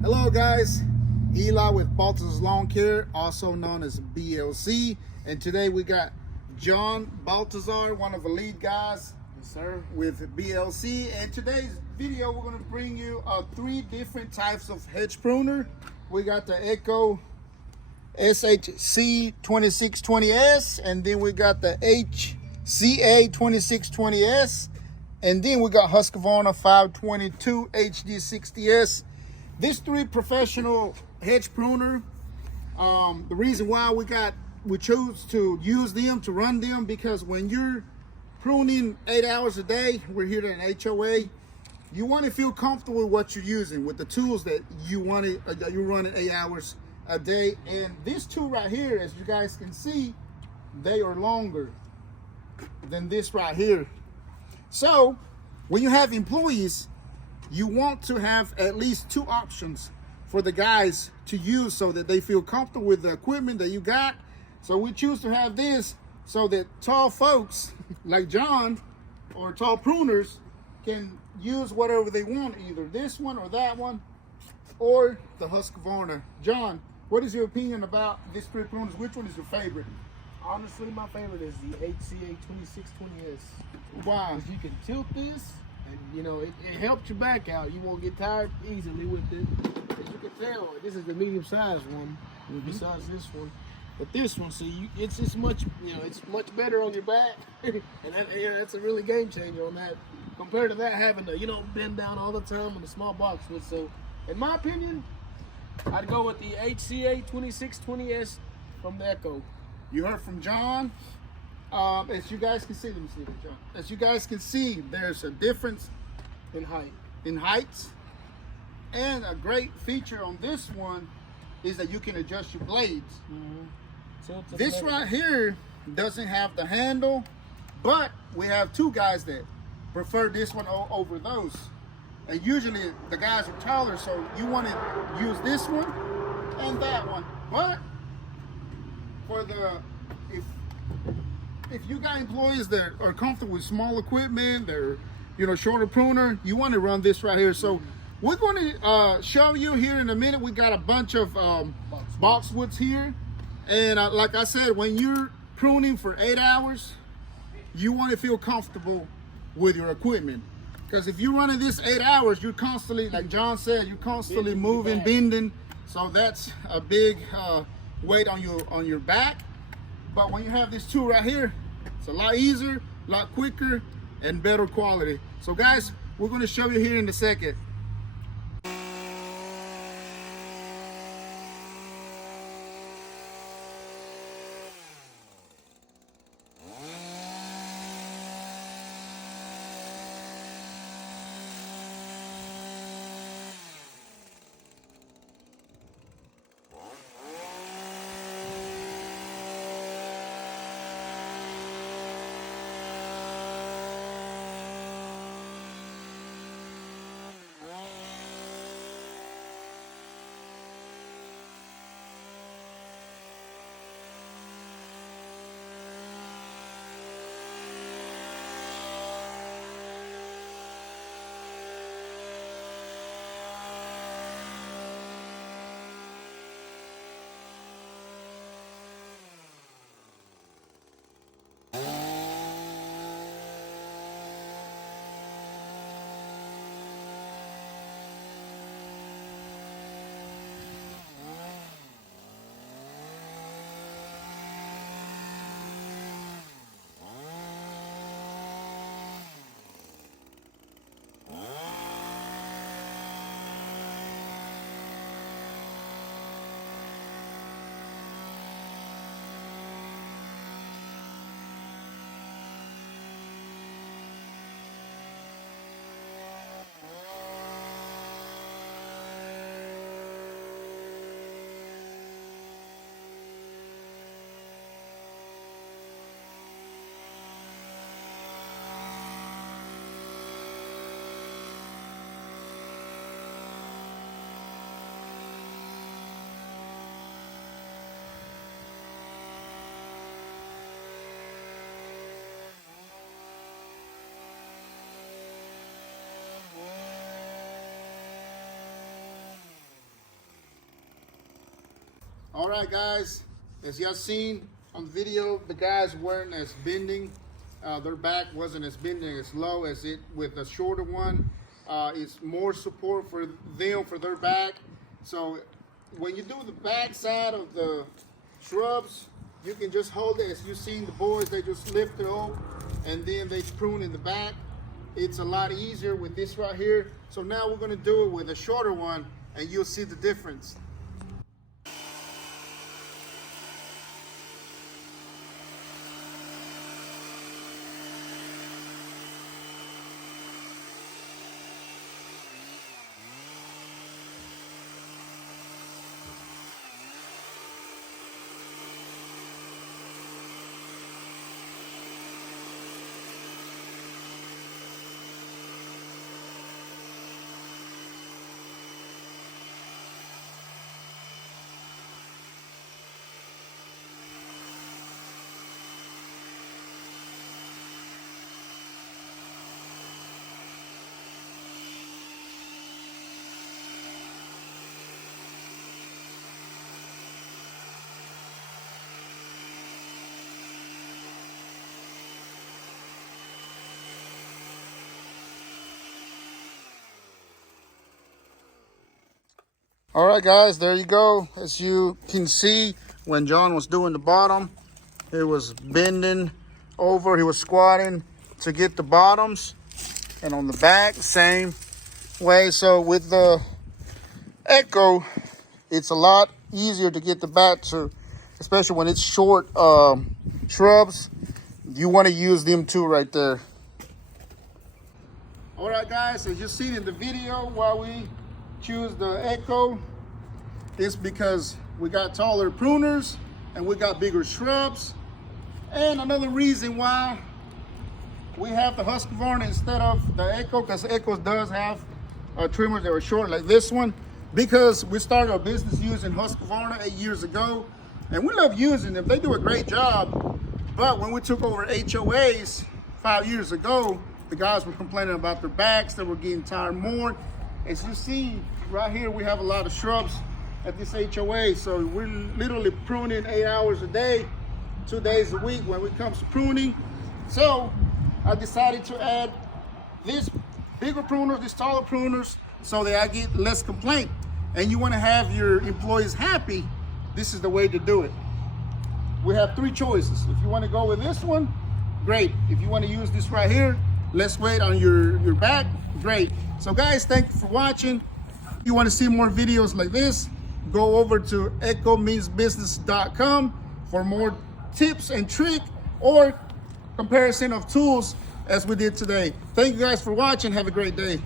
Hello guys, Eli with Baltazar's Lawn Care, also known as BLC, and today we got John Baltazar, one of the lead guys, Yes, sir. with BLC. And today's video we're going to bring you three different types of hedge pruner. We got the Echo SHC 2620S, and then we got the HCA 2620S, and then we got Husqvarna 522 HD60S. These three professional hedge pruner, the reason why we chose to use them, to run them, because when you're pruning 8 hours a day, we're here at an HOA, you want to feel comfortable with what you're using, with the tools that you're running 8 hours a day. And this tool right here, as you guys can see, they are longer than this right here. So when you have employees, you want to have at least two options for the guys to use so that they feel comfortable with the equipment that you got. So we choose to have this so that tall folks like John or tall pruners can use whatever they want, either this one or that one or the Husqvarna. John, what is your opinion about these three pruners? Which one is your favorite? Honestly, my favorite is the HCA 2620S. Why? Because you can tilt this, and you know it helps your back out. You won't get tired easily with it. As you can tell, this is the medium-sized one, besides this one. But this one, see, it's much, it's much better on your back, and that's a really game changer on that. Compared to that having to, bend down all the time on the small boxwood. So, in my opinion, I'd go with the HCA 2620S from the Echo. You heard from John. As you guys can see, let me see that, John. As you guys can see, there's a difference In height. in heights. And a great feature on this one is that you can adjust your blades. This right here doesn't have the handle, but we have two guys that prefer this one over those. And usually the guys are taller, so you want to use this one and that one. But for if you got employees that are comfortable with small equipment, they're shorter pruner, you want to run this right here. So we're going to show you here in a minute. We got a bunch of boxwoods here, and like I said, when you're pruning for 8 hours, you want to feel comfortable with your equipment, because if you're running this 8 hours, you're constantly, like John said, you're constantly moving, bending, so that's a big weight on your back. But when you have this tool right here, it's a lot easier, a lot quicker, and better quality. So guys, we're going to show you here in a second. All right, guys, as y'all seen on the video, the guys weren't as bending. Their back wasn't as bending as low as it with a shorter one. It's more support for them, for their back. So when you do the back side of the shrubs, you can just hold it. As you've seen the boys, they just lift it up and then they prune in the back. It's a lot easier with this right here. So now we're gonna do it with a shorter one and you'll see the difference. All right, guys, there you go. As you can see, when John was doing the bottom, he was bending over, he was squatting to get the bottoms. And on the back, same way. So with the Echo, it's a lot easier to get the back to, especially when it's short shrubs. You want to use them too right there. All right, guys, as you've seen in the video, why we choose the Echo is because we got taller pruners and we got bigger shrubs. And another reason why we have the Husqvarna instead of the Echo, because the Echo does have trimmers that are short like this one, because we started our business using Husqvarna 8 years ago and we love using them. They do a great job. But when we took over HOAs 5 years ago, the guys were complaining about their backs. They were getting tired more. As you see right here, we have a lot of shrubs at this HOA. So we're literally pruning 8 hours a day, 2 days a week when it comes to pruning. So I decided to add these bigger pruners, these taller pruners, so that I get less complaint. And you want to have your employees happy, this is the way to do it. We have 3 choices. If you want to go with this one, great. If you want to use this right here, less weight on your back, great. So guys, thank you for watching. If you want to see more videos like this, go over to echomeansbusiness.com for more tips and trick or comparison of tools as we did today. Thank you guys for watching. Have a great day.